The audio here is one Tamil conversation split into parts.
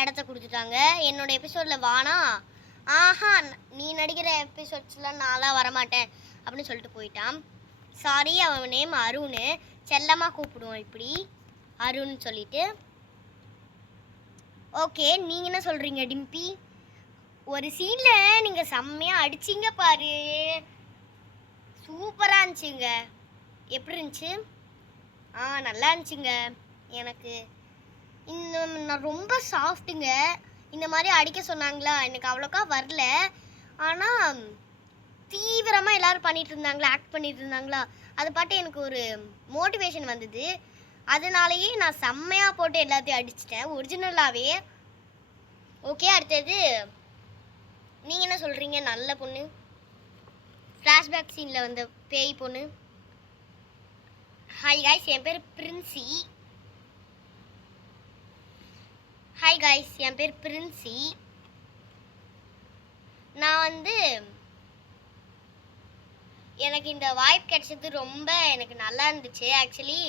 இடத்த கொடுத்துட்டாங்க. என்னோட எபிசோடில் வானா, ஆஹா நீ நடிக்கிற எபிசோட்ஸ்லாம் நான்லாம் வரமாட்டேன் அப்படின்னு சொல்லிட்டு போயிட்டான். சாரி, அவன் நேம் அருண், செல்லமாக கூப்பிடுவோம் இப்படி அருண் சொல்லிட்டு. ஓகே, நீங்கள் என்ன சொல்கிறீங்க டிம்பி? ஒரு சீனில் நீங்கள் செம்மையாக அடிச்சிங்க பாரு, சூப்பராக இருந்துச்சுங்க. எப்படி இருந்துச்சு? நல்லா இருந்துச்சுங்க. எனக்கு நான் ரொம்ப சாஃப்ட்டுங்க. இந்த மாதிரி அடிக்க சொன்னாங்களா, எனக்கு அவ்வளோக்கா வரல. ஆனால் தீவிரமாக எல்லோரும் பண்ணிகிட்டு இருந்தாங்களா, ஆக்ட் பண்ணிகிட்டு இருந்தாங்களா, அது பாட்டு எனக்கு ஒரு மோட்டிவேஷன் வந்தது. அதனாலேயே நான் செம்மையாக போட்டு எல்லாத்தையும் அடிச்சிட்டேன் ஒரிஜினலாகவே. ஓகே, அடுத்தது நீங்கள் என்ன சொல்கிறீங்க? நல்ல பொண்ணு, ஃப்ளாஷ்பேக் சீனில் வந்த பேய் பொண்ணு. ஹாய் காய்ஸ், என் பேர் பிரின்சி. ஹாய் காய்ஸ், என் பேர் பிரின்சி. நான் எனக்கு இந்த வாய்ப்பு கிடைச்சது ரொம்ப எனக்கு நல்லா இருந்துச்சு. ஆக்சுவலி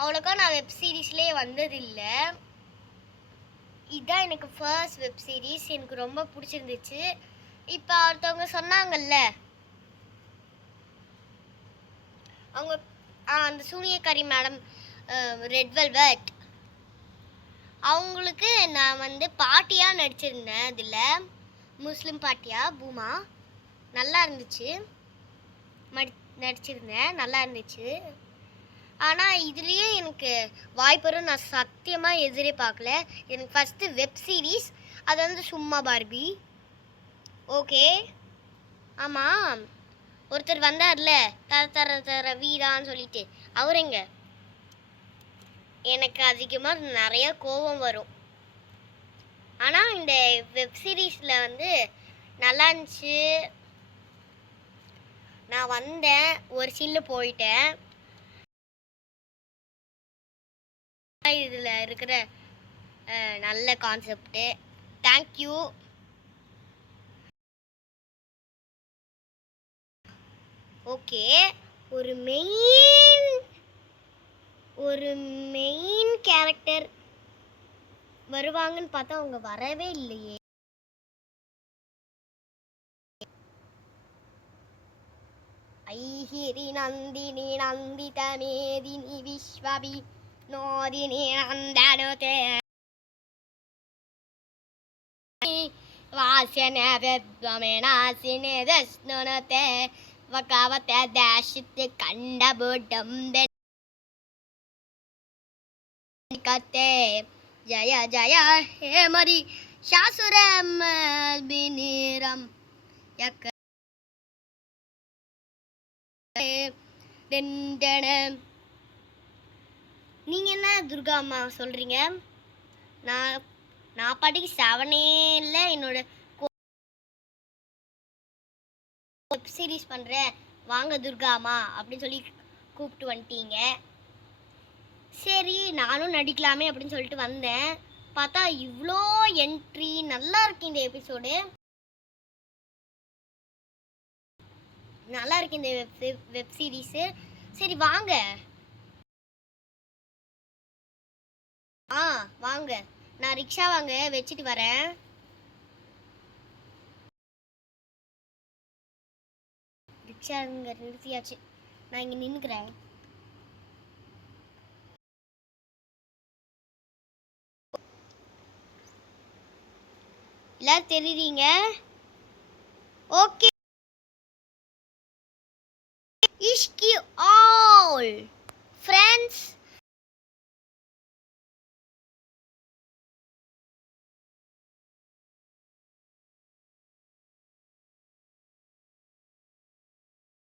அவ்வளோக்கா நான் வெப் சீரிஸ்லேயே வந்ததில்லை. இதுதான் எனக்கு ஃபர்ஸ்ட் வெப் சீரிஸ். எனக்கு ரொம்ப பிடிச்சிருந்துச்சு. இப்போ ஒருத்தவங்க சொன்னாங்கல்ல, அவங்க அந்த சூனியக்காரி மேடம் ரெட் வெல்வெட், அவங்களுக்கு நான் பாட்டியாக நடிச்சிருந்தேன். அதில் முஸ்லீம் பாட்டியாக பூமா. நல்லா இருந்துச்சு, நடிச்சிருந்தேன், நல்லா இருந்துச்சு. ஆனால் இதுலேயே எனக்கு வாய்ப்பு நான் சத்தியமாக எதிரே பார்க்கல. எனக்கு ஃபஸ்ட்டு வெப் சீரிஸ், அது சும்மா பார்பி. ஓகே, ஆமாம், ஒருத்தர் வந்தார்ல தர தர தர வீரான்னு சொல்லிட்டு, அவருங்க. எனக்கு அதிகமாக நிறைய கோபம் வரும். ஆனால் இந்த வெப் சீரிஸில் நல்லா இருந்துச்சு. நான் வந்தேன், ஒரு சீனில் போயிட்டேன். இதில் இருக்கிற நல்ல கான்செப்டு. தேங்க்யூ. ஓகே, ஒரு மெயின் கேரக்டர் வருவாங்கன்னு பார்த்தா அவங்க வரவே இல்லையே. ஐஹிரி நந்தினி நந்தித மேதினி விஸ்வவி நோதினி நந்தனுதே வாசன வெத்வமேனாசினே தஸ்னுனதே வகாவதே தாஷித் கண்டபுடம் கதே ஜய ஜய ஹே மரி ஷாசுரம் பினிரம் யக் நீங்க என்ன துர்கா அம்மா சொல்றீங்க? நான் பாட்டுக்கு 7 என்னோட வெப் சீரிஸ் பண்றேன், வாங்க துர்கா அம்மா அப்படின்னு சொல்லி கூப்பிட்டு வந்துட்டீங்க. சரி, நானும் நடிக்கலாமே அப்படின்னு சொல்லிட்டு வந்தேன். பார்த்தா இவ்வளோ என்ட்ரி. நல்லா இருக்கு இந்த எபிசோடு, நல்லா இருக்கு இந்த வெப் சீரிஸு. சரி வாங்க, வாங்க, நான் ரிக்ஷா வாங்க வச்சுட்டு வரேன். ரிக்ஷா இங்கே நிறுத்தியாச்சு, நான் இங்கே நின்றுக்கிறேன். எல்லாரும் தெரியுறீங்க? ஓகே, இஷ்கி ஆல் ஃப்ரெண்ட்ஸ்.